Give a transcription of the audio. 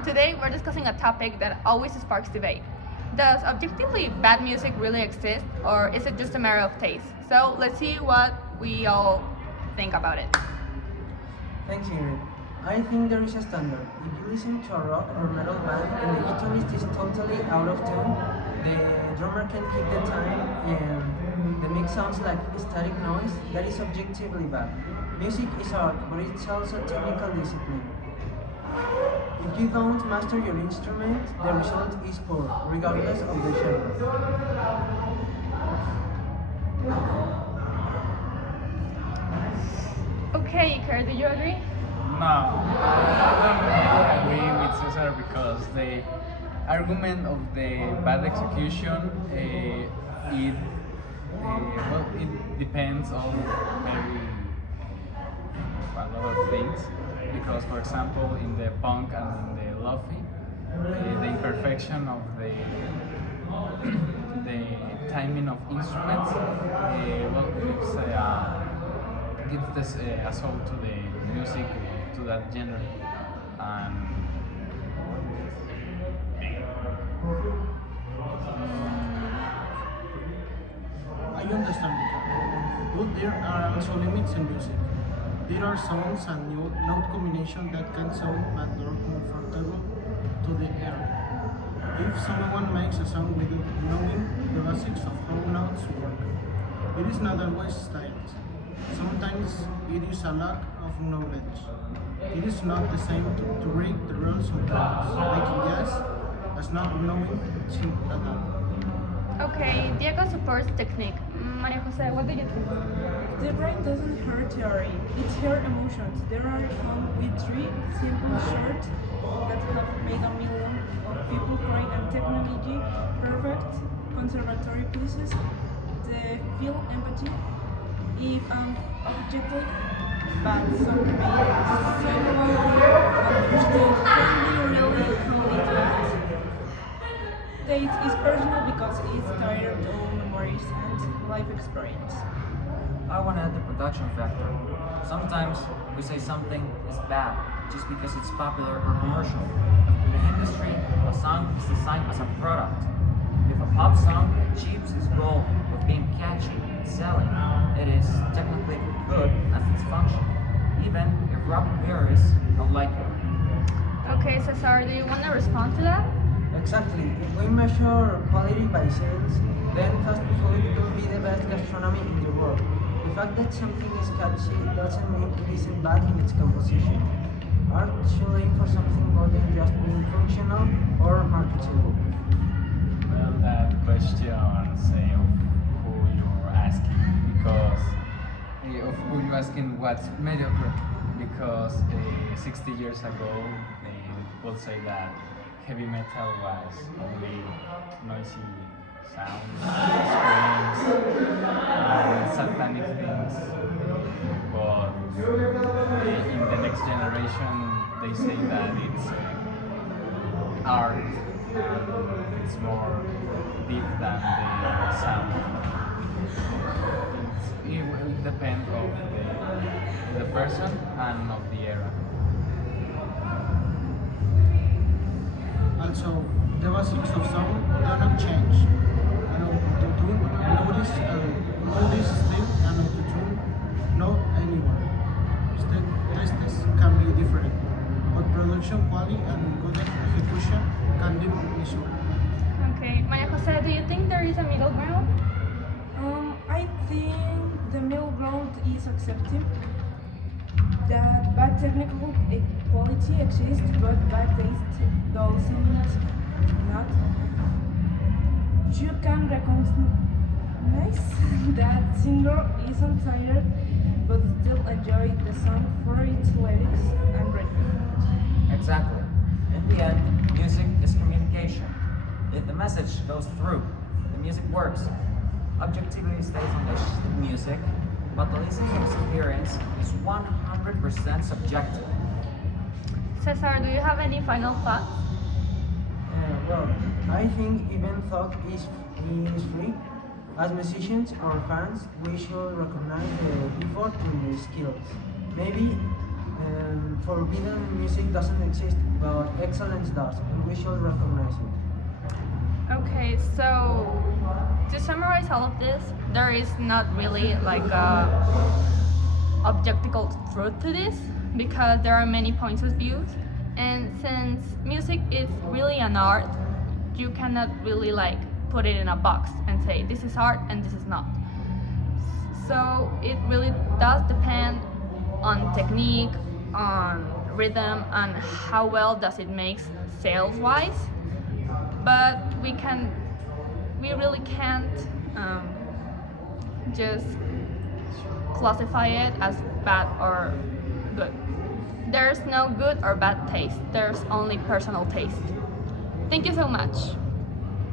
Today we're discussing a topic that always sparks debate. Does objectively bad music really exist, or is it just a matter of taste? So let's see what we all think about it. Thanks, Ingrid. I think there is a standard. If you listen to a rock or metal band and the guitarist is totally out of tune, the drummer can keep the time and the mix sounds like static noise, that is objectively bad. Music is art, but it's also technical discipline. If you don't master your instrument, the result is poor, regardless of the genre. Okay, Iker, do you agree? No, I agree with Cesar because the argument of the bad execution, it depends on maybe a lot of things. Because, for example, in the punk and in the lofi, the imperfection of the timing of instruments, gives this a soul to the music, to that genre. And I understand it, but there are also limits in music. There are sounds and note combinations that can sound bad or comfortable to the ear. If someone makes a song without knowing the basics of how notes work, it is not always styled. Sometimes it is a lack of knowledge. It is not the same to read the rules of practice, making jazz as not knowing sync at all. Okay, Diego supports technique. Maria Jose, what do you think? The brain doesn't hear theory, it hears emotions. There are found with three simple shorts that have made a million of people cry and technology perfect conservatory pieces. They feel empathy. If an objective bad song made so well understood, can we really call it bad? Taste is personal because it's tied to memories and life experience. I want to add the production factor. Sometimes we say something is bad just because it's popular or commercial. In the industry, a song is designed as a product. If a pop song achieves its goal of being catchy and selling, it is technically good as its function, even if rock purists don't like it. Okay, Cesar, do you want to respond to that? Exactly. If we measure quality by sales, then fast food will be the best gastronomy in the world. The fact that something is catchy doesn't mean it isn't bad in its composition. Art should aim for something more than just being functional or marketable. well, that question of who you're asking, because of who you're asking what's mediocre, because 60 years ago people say that heavy metal was only noisy sounds, screams, and satanic things. But in the next generation, they say that it's art and it's more deep than the sound. It will depend of the person and of the era. Also, the basics of sound do not change. The tune, notice step, and auto-tune, not anyone. Tests can be different, but production quality and good execution can be measured. Okay, Maria Jose, do you think there is a middle ground? I think the middle ground is accepting that bad technical quality exists, but bad taste doesn't not. You can recognize that singer isn't tired, but still enjoy the song for its lyrics and rhythm. Exactly. In the end, music is communication. If the message goes through, the music works. Objectivity stays on the sheet music, but the listening experience is 100% subjective. Cesar, do you have any final thoughts? Well, I think even thought is free. As musicians or fans, we should recognize the effort and the skills. Maybe And forbidden music doesn't exist, but excellence does, and we should recognize it. Okay, so to summarize all of this, there is not really like a objectical truth to this because there are many points of views, and since music is really an art, you cannot really like put it in a box and say this is art and this is not. So it really does depend on technique, on rhythm, and how well does it make sales wise. But we really can't just classify it as bad or good. There's no good or bad taste. There's only personal taste. Thank you so much.